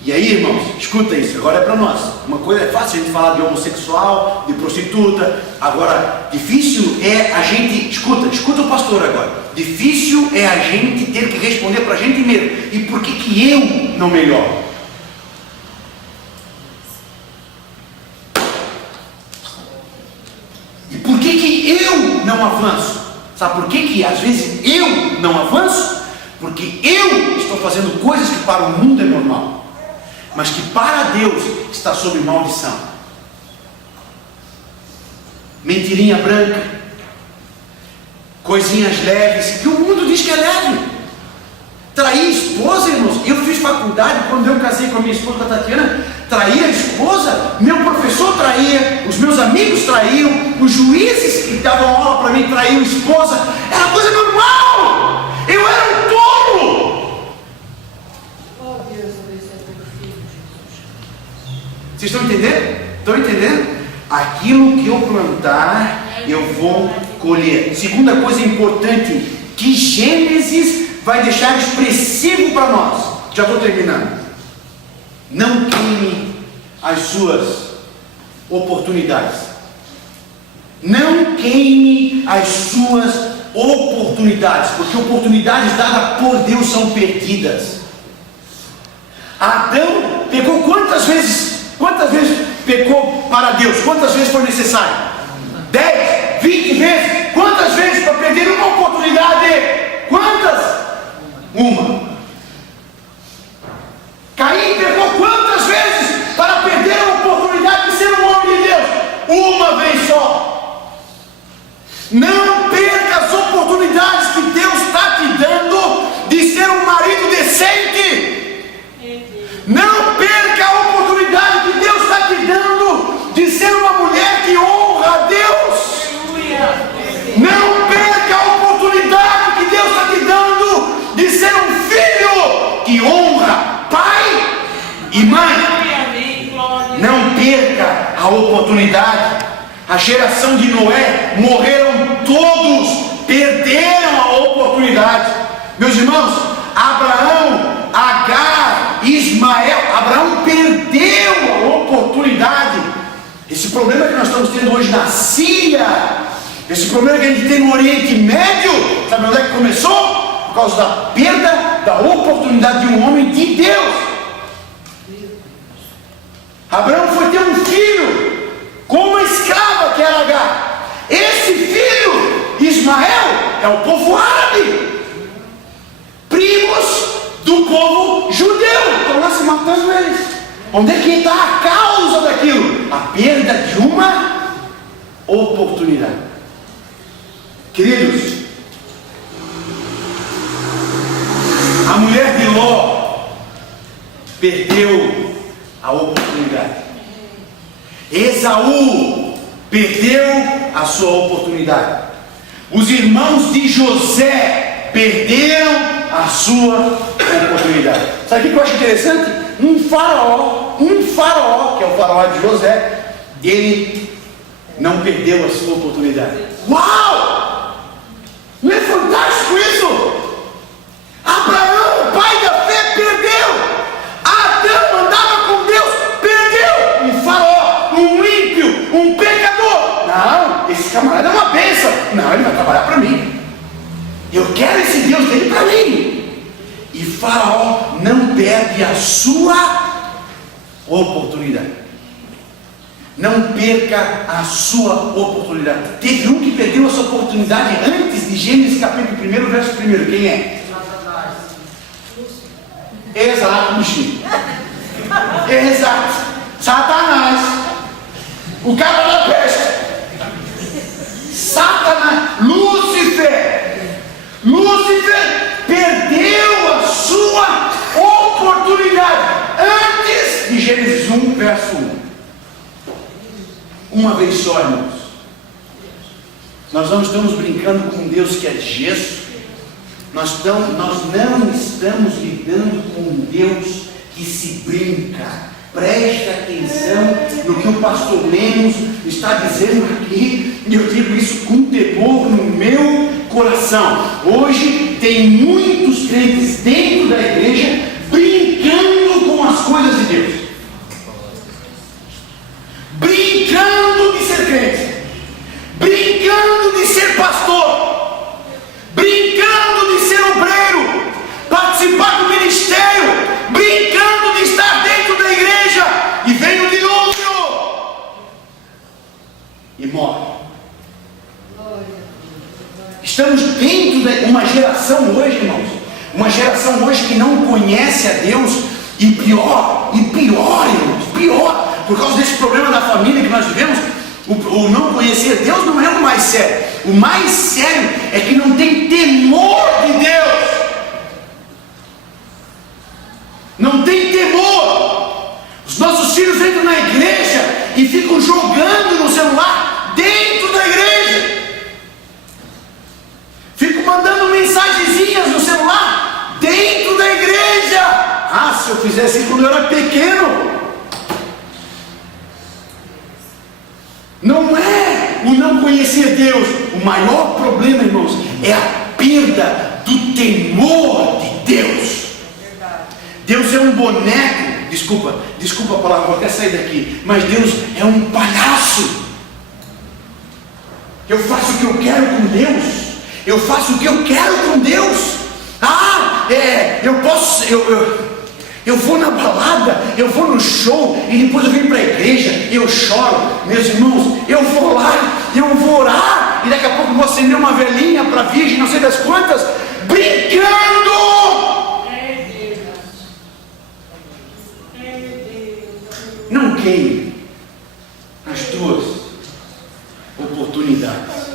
E aí, irmãos, escuta isso, agora é para nós. Uma coisa é fácil a gente falar de homossexual, de prostituta. Agora, difícil é a gente, escuta o pastor agora. Difícil é a gente ter que responder para a gente mesmo. E por que eu não melhoro? E por que eu não avanço? Sabe por que às vezes eu não avanço? Porque eu estou fazendo coisas que para o mundo é normal, mas que para Deus está sob maldição. Mentirinha branca, coisinhas leves, que o mundo diz que é leve. Trair esposa, irmãos. Eu fiz faculdade, quando eu casei com a minha esposa, com a Tatiana, trair a esposa, meu professor traía, os meus amigos traíam, os juízes que davam aula para mim traíam a esposa, era coisa normal. Eu era um tolo. Vocês estão entendendo? Estão entendendo? Aquilo que eu plantar, eu vou colher. Segunda coisa importante, que Gênesis vai deixar expressivo para nós. Já estou terminando. Não queime as suas oportunidades. Não queime as suas oportunidades, porque oportunidades dadas por Deus são perdidas. Adão pecou quantas vezes? Quantas vezes pecou para Deus? Quantas vezes foi necessário? 10, 20 vezes? Quantas vezes para perder uma oportunidade? Quantas? Uma. Caim pecou quantas vezes para perder a oportunidade de ser um homem de Deus? Uma vez só. Não perca as oportunidades que Deus está te dando de ser um marido decente. Não perca a oportunidade que Deus está te dando de ser uma mulher que honra a Deus. Não perca a oportunidade que Deus está te dando de ser um filho que honra pai e mãe. Não perca a oportunidade. A geração de Noé morreram todos, perderam a oportunidade. Meus irmãos, Abraão, Agar, Ismael, Abraão perdeu a oportunidade. Esse problema que nós estamos tendo hoje na Síria, esse problema que a gente tem no Oriente Médio, sabe onde é que começou? Por causa da perda da oportunidade de um homem de Deus. Abraão foi ter um filho com uma escrava que era Agar. Esse filho, Ismael, é o povo árabe, primos do povo judeu. Estão lá se matando eles. Onde é que está a causa daquilo? A perda de uma oportunidade. Queridos, a mulher de Ló perdeu a oportunidade. Esaú perdeu a sua oportunidade. Os irmãos de José perderam a sua oportunidade. Sabe o que eu acho interessante? Um faraó, que é o faraó de José, ele não perdeu a sua oportunidade. Uau! Não é fantástico isso? Abraão, pai da fé, perdeu. Adão andava com Deus, perdeu. Um faraó, um ímpio, um pecador. Não, esse camarada é uma bênção. Não, ele vai trabalhar para mim. Eu quero esse Deus dele para mim. E Faraó não perde a sua oportunidade. Não perca a sua oportunidade. Teve um que perdeu a sua oportunidade antes de Gênesis capítulo 1, verso 1. Quem é? Exato, bichinho. Exato. Satanás. O cara da peste. Satanás. Lúcifer perdeu a sua oportunidade antes de Gênesis 1, verso 1. Uma vez só, irmãos. Nós não estamos brincando com um Deus que é gesso. Nós não estamos lidando com um Deus que se brinca. Preste atenção no que o pastor Lemos está dizendo aqui, e eu digo isso com temor no meu coração. Hoje tem muitos crentes dentro da igreja brincando com as coisas de Deus, brincando de ser crente, brincando de ser pastor, brincando de ser obreiro, participar do ministério, brincando de estar dentro da igreja, e vem o dilúvio e morre. Estamos dentro de uma geração hoje, irmãos, uma geração hoje que não conhece a Deus, e pior, irmãos, pior, por causa desse problema da família que nós vivemos. O não conhecer Deus não é o mais sério. O mais sério é que não tem temor de Deus. Não tem temor. Os nossos filhos entram na igreja e ficam jogando no celular dentro da igreja. Ficam mandando mensagenzinhas no celular dentro da igreja. Ah, se eu fizesse isso quando eu era pequeno. Não é o não conhecer Deus. O maior problema, irmãos, é a perda do temor de Deus. Deus é um boneco. Desculpa a palavra, vou até sair daqui. Mas Deus é um palhaço. Eu faço o que eu quero com Deus. eu faço o que eu quero com Deus. Eu vou na balada, eu vou no show e depois eu venho para a igreja e eu choro. Meus irmãos, eu vou lá, eu vou orar e daqui a pouco vou acender uma velhinha para a virgem, não sei das quantas, brincando. Não queime as tuas oportunidades.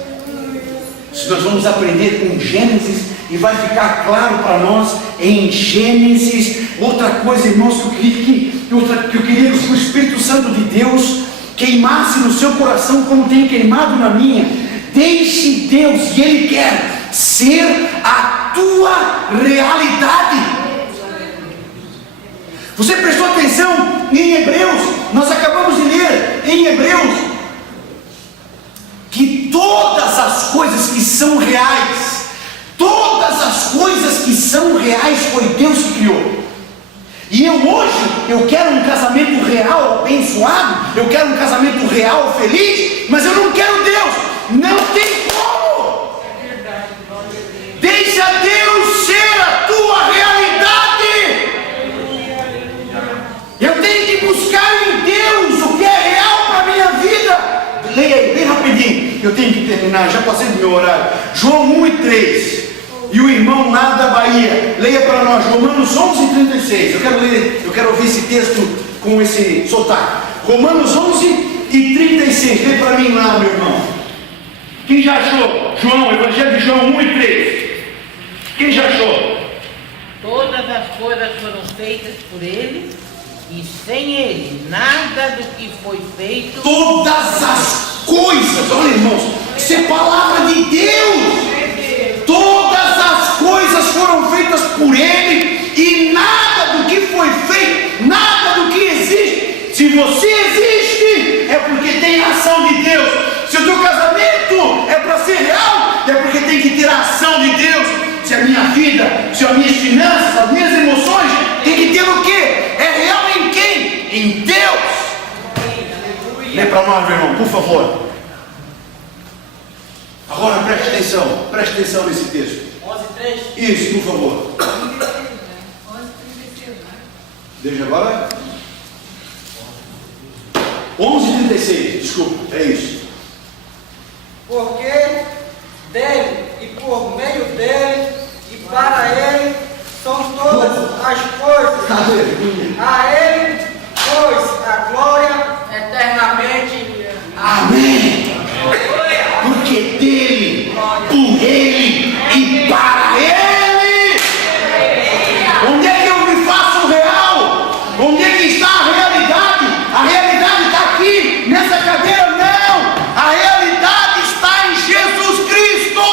Se nós vamos aprender com Gênesis e vai ficar claro para nós em Gênesis. Outra coisa, irmãos, que eu queria que o Espírito Santo de Deus queimasse no seu coração como tem queimado na minha. Deixe Deus, e Ele quer ser a tua realidade. Você prestou atenção em Hebreus? Nós acabamos de ler em Hebreus que todas as coisas que são reais, todas as coisas que são reais foi Deus que criou. E hoje eu quero um casamento real abençoado, eu quero um casamento real feliz, mas eu não quero Deus. Não tem como. Deixa Deus ser a tua realidade. Eu tenho que buscar em Deus o que é real para a minha vida. Leia aí, bem rapidinho. Eu tenho que terminar, já passei do meu horário. João 1:3. E o irmão lá da Bahia, leia para nós, Romanos 11:36. Eu quero ouvir esse texto com esse sotaque. Romanos 11:36. Leia para mim lá, meu irmão. Quem já achou? João, Evangelho de João 1:3. Quem já achou? Todas as coisas foram feitas por Ele, e sem Ele nada do que foi feito. Todas as coisas, olha irmãos, isso é palavra de Deus. Todas as coisas foram feitas por Ele, e nada do que foi feito, nada do que existe. Se você existe, é porque tem a ação de Deus. Se o teu casamento é para ser real, é porque tem que ter a ação de Deus. Se a minha vida, se as minhas finanças, as minhas emoções, tem que ter o quê? É real em quem? Em Deus. Lê para nós, meu irmão, por favor. Agora preste atenção nesse texto. 11:3. Isso, por favor. Deixa agora. 11:36, desculpa, é isso. Porque dele e por meio dele e para ele são todas as coisas. Aleluia. A ele, pois, a glória eternamente. Amém. Porque dele, por ele e para ele. Onde é que eu me faço real? Onde é que está a realidade? A realidade está aqui, nessa cadeira? Não. A realidade está em Jesus Cristo.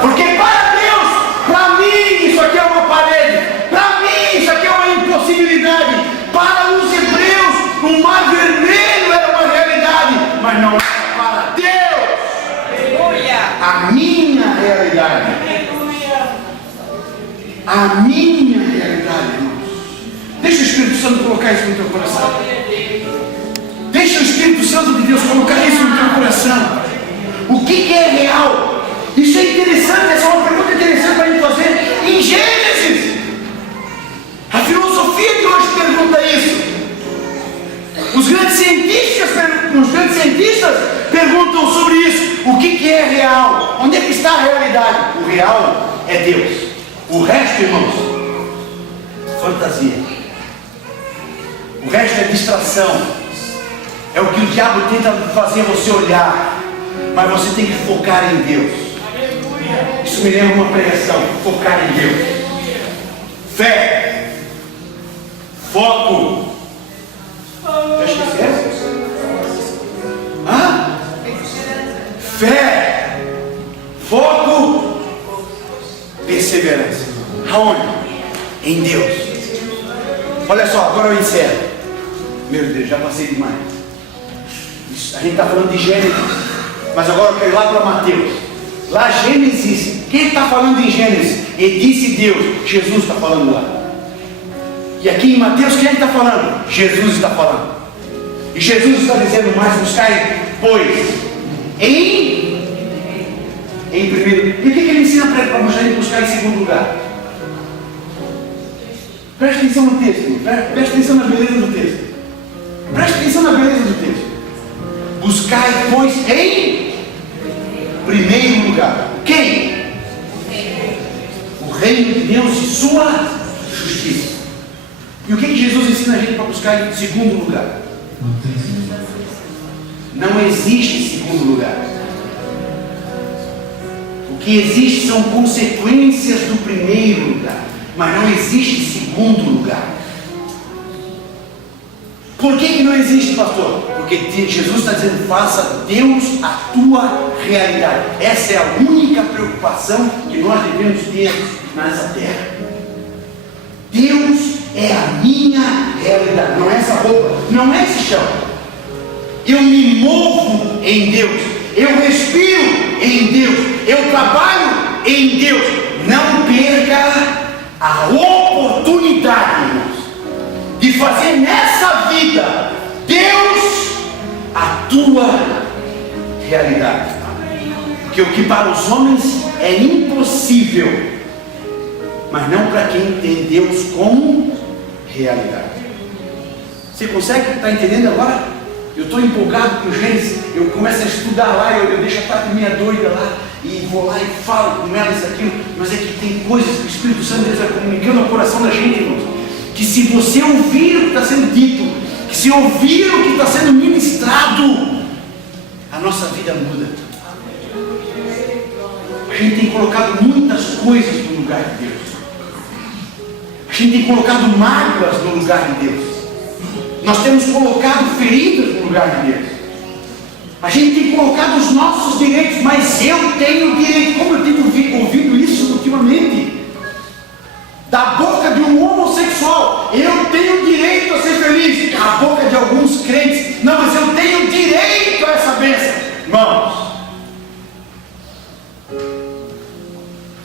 Porque para Deus, para mim isso aqui é uma parede, para mim isso aqui é uma impossibilidade. Para os hebreus, o mar vermelho era uma realidade, mas não era para Deus. A minha realidade. A minha realidade, irmãos. Deixa o Espírito Santo colocar isso no teu coração. Deixa o Espírito Santo de Deus colocar isso no teu coração. O que é real? Isso é interessante, essa é uma pergunta interessante para a gente fazer em Gênesis. A filosofia de hoje pergunta isso. Os grandes cientistas perguntam sobre isso. O que é real? Onde é que está a realidade? O real é Deus. O resto, irmãos, fantasia. O resto é distração. É o que o diabo tenta fazer você olhar. Mas você tem que focar em Deus. Isso me lembra uma pregação. Focar em Deus. Fé. Foco. Já esqueceu? Fé, foco, perseverança. Aonde? Em Deus. Olha só, agora eu encerro. Meu Deus, já passei demais. A gente está falando de Gênesis, mas agora eu quero ir lá para Mateus. Lá Gênesis, quem está falando em Gênesis? E disse Deus, Jesus está falando lá. E aqui em Mateus, quem está falando? Jesus está falando. E Jesus está dizendo mais, buscai, pois, em em primeiro. E o que ele ensina para a gente buscar em segundo lugar? Preste atenção no texto, preste atenção na beleza do texto. Preste atenção na beleza do texto. Buscai, pois, em primeiro lugar. Quem? O reino de Deus e sua justiça. E o que Jesus ensina a gente para buscar em segundo lugar? Não existe segundo lugar. O que existe são consequências do primeiro lugar, mas não existe segundo lugar. Por que não existe, pastor? Porque Jesus está dizendo, faça Deus a tua realidade. Essa é a única preocupação que nós devemos ter nessa terra. Deus é a minha realidade, não é essa roupa, não é esse chão. Eu me movo em Deus, eu respiro em Deus, eu trabalho em Deus. Não perca a oportunidade, irmãos, de fazer nessa vida Deus a tua realidade. Porque o que para os homens é impossível, mas não para quem tem Deus como realidade. Você consegue estar entendendo agora? Eu estou empolgado com Gênesis, eu começo a estudar lá, eu deixo a Tati minha doida lá, e vou lá e falo com ela isso, aquilo, mas é que tem coisas que o Espírito Santo Deus vai comunicando ao coração da gente, irmãos, que se você ouvir o que está sendo dito, que se ouvir o que está sendo ministrado, a nossa vida muda. A gente tem colocado muitas coisas no lugar de Deus. A gente tem colocado mágoas no lugar de Deus. Nós temos colocado feridas no lugar de Deus. A gente tem colocado os nossos direitos, mas eu tenho direito. Como eu tenho ouvido isso ultimamente? Da boca de um homossexual, eu tenho direito a ser feliz. Da boca de alguns crentes, não, mas eu tenho direito a essa bênção. Irmãos,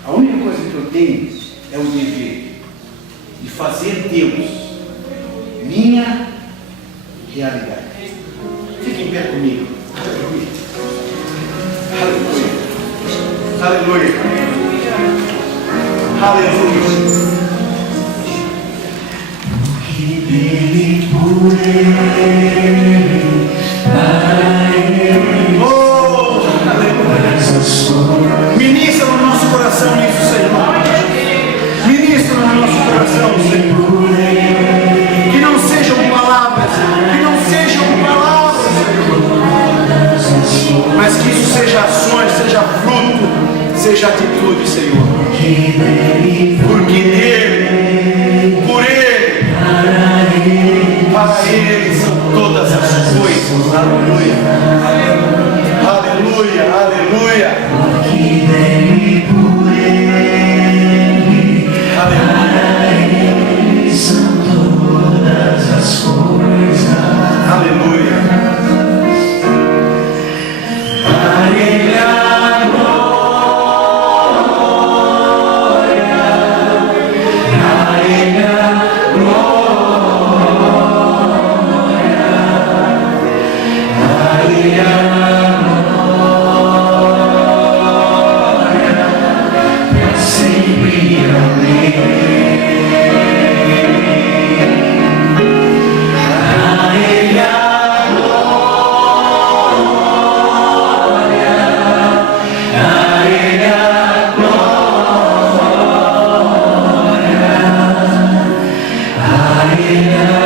a única coisa que eu tenho é o dever de fazer Deus minha realidade. Fique em pé comigo. Aleluia. Aleluia. Aleluia. Aleluia. Oh, aleluia. Ministra no nosso coração isso, Senhor. Ministra no nosso coração, Senhor. Que não sejam palavras, Senhor, mas que isso seja ações, seja fruto, seja atitude, Senhor. Porque nele, por ele, para ele são todas as coisas. Aleluia. Aleluia, aleluia. Aleluia. São todas as coisas. Aleluia. Yeah.